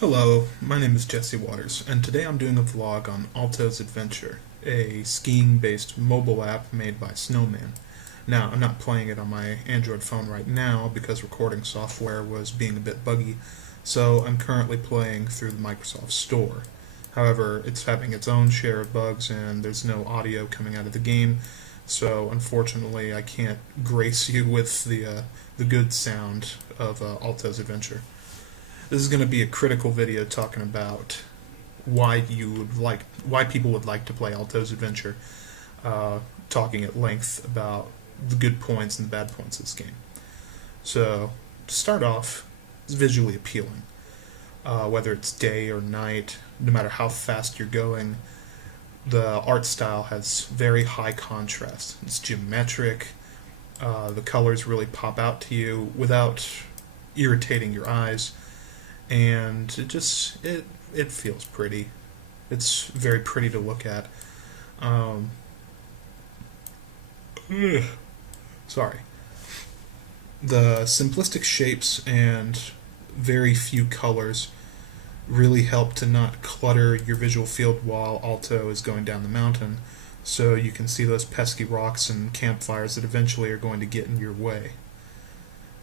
Hello, my name is Jesse Waters, and today I'm doing a vlog on Alto's Adventure, a skiing-based mobile app made by Snowman. Now, I'm not playing it on my Android phone right now because recording software was being a bit buggy, so I'm currently playing through the Microsoft Store. However, it's having its own share of bugs and there's no audio coming out of the game, so unfortunately I can't grace you with the good sound of Alto's Adventure. This is going to be a critical video talking about why people would like to play Alto's Adventure, talking at length about the good points and the bad points of this game. So, to start off, it's visually appealing. Whether it's day or night, no matter how fast you're going, the art style has very high contrast. It's geometric. The colors really pop out to you without irritating your eyes, and it feels pretty. It's very pretty to look at. Um, Sorry. The simplistic shapes and very few colors really help to not clutter your visual field while Alto is going down the mountain, so you can see those pesky rocks and campfires that eventually are going to get in your way.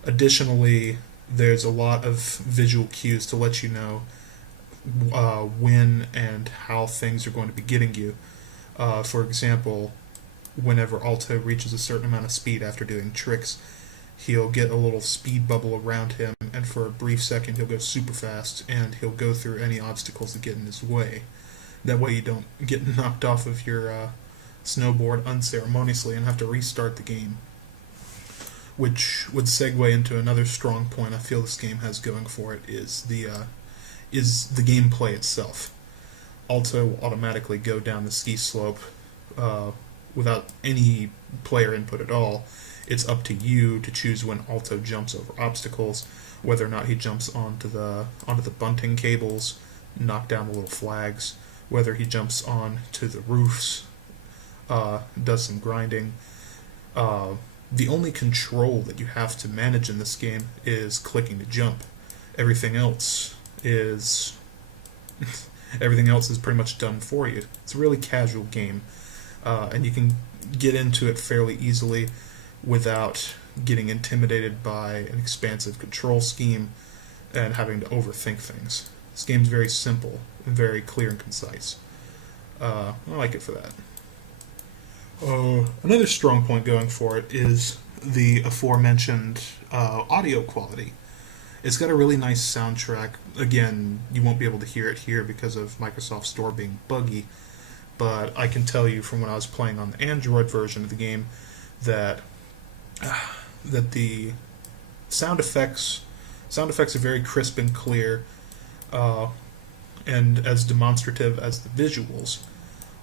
Additionally, there's a lot of visual cues to let you know when and how things are going to be getting you. For example, whenever Alto reaches a certain amount of speed after doing tricks, he'll get a little speed bubble around him, and for a brief second he'll go super fast, and he'll go through any obstacles that get in his way. That way you don't get knocked off of your snowboard unceremoniously and have to restart the game. Which would segue into another strong point I feel this game has going for it is the gameplay itself. Alto will automatically go down the ski slope without any player input at all. It's up to you to choose when Alto jumps over obstacles, whether or not he jumps onto the bunting cables, knock down the little flags, whether he jumps onto the roofs, does some grinding. The only control that you have to manage in this game is clicking to jump. Everything else is everything else is pretty much done for you. It's a really casual game, and you can get into it fairly easily without getting intimidated by an expansive control scheme and having to overthink things. This game's very simple and very clear and concise. I like it for that. Another strong point going for it is the aforementioned audio quality. It's got a really nice soundtrack. Again, you won't be able to hear it here because of Microsoft Store being buggy, but I can tell you from when I was playing on the Android version of the game that the sound effects are very crisp and clear, and as demonstrative as the visuals,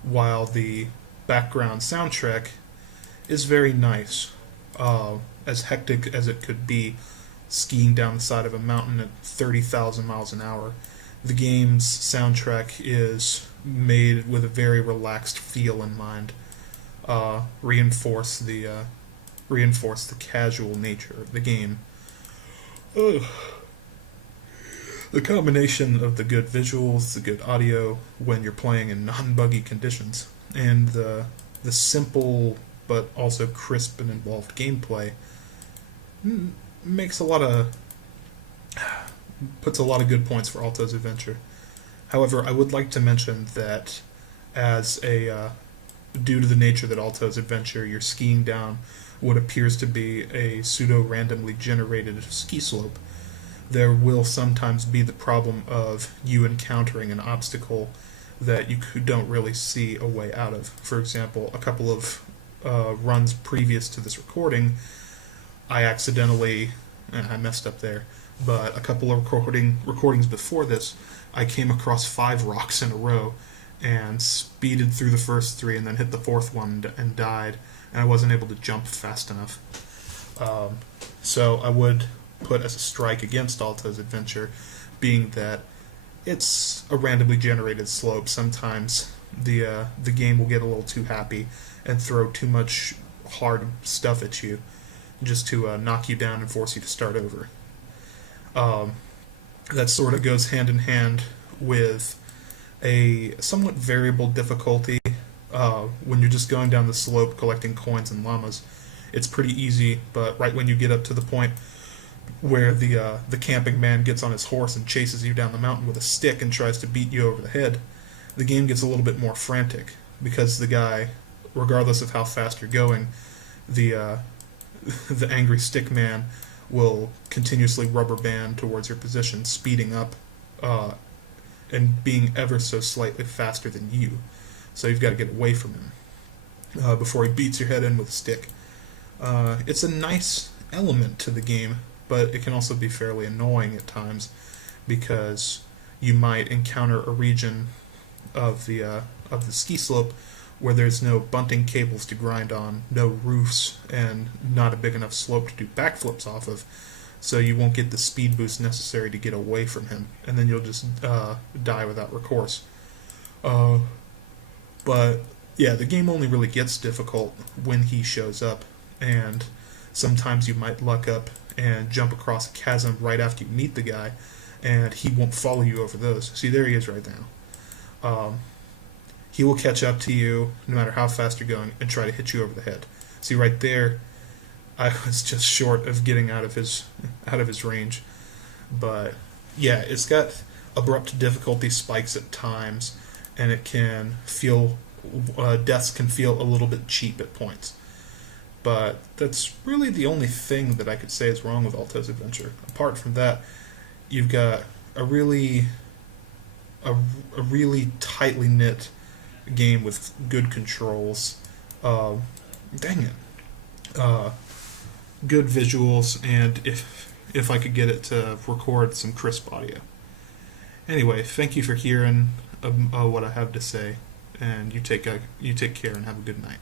while the background soundtrack is very nice. As hectic as it could be skiing down the side of a mountain at 30,000 miles an hour, the game's soundtrack is made with a very relaxed feel in mind. Reinforce the casual nature of the game. Ugh. The combination of the good visuals, the good audio when you're playing in non-buggy conditions, and the simple but also crisp and involved gameplay makes puts a lot of good points for Alto's Adventure. However, I would like to mention that due to the nature that Alto's Adventure, you're skiing down what appears to be a pseudo-randomly generated ski slope, there will sometimes be the problem of you encountering an obstacle that you don't really see a way out of. For example, a couple of runs previous to this recording, I messed up there, but a couple of recordings before this, I came across 5 rocks in a row and speeded through the first 3 and then hit the 4th one and died, and I wasn't able to jump fast enough. So I would put as a strike against Alto's Adventure, being that it's a randomly generated slope. Sometimes the game will get a little too happy and throw too much hard stuff at you just to knock you down and force you to start over. that sort of goes hand in hand with a somewhat variable difficulty. When you're just going down the slope collecting coins and llamas, it's pretty easy, but right when you get up to the point where the camping man gets on his horse and chases you down the mountain with a stick and tries to beat you over the head, the game gets a little bit more frantic because the guy, regardless of how fast you're going, the the angry stick man will continuously rubber band towards your position, speeding up uh, and being ever so slightly faster than you. So you've got to get away from him before he beats your head in with a stick. It's a nice element to the game, but it can also be fairly annoying at times because you might encounter a region of the ski slope where there's no bunting cables to grind on, no roofs, and not a big enough slope to do backflips off of. So you won't get the speed boost necessary to get away from him, and then you'll just die without recourse. Uh, but yeah, the game only really gets difficult when he shows up, and sometimes you might luck up and jump across a chasm right after you meet the guy, and he won't follow you over those. See, there he is right now. He will catch up to you no matter how fast you're going and try to hit you over the head. See, right there, I was just short of getting out of his range. But yeah, it's got abrupt difficulty spikes at times, and it can feel deaths can feel a little bit cheap at points. But that's really the only thing that I could say is wrong with Alto's Adventure. Apart from that, you've got a really a really tightly knit game with good controls. Dang it. Good visuals, and if I could get it to record some crisp audio. Anyway, thank you for hearing what I have to say, and you take care and have a good night.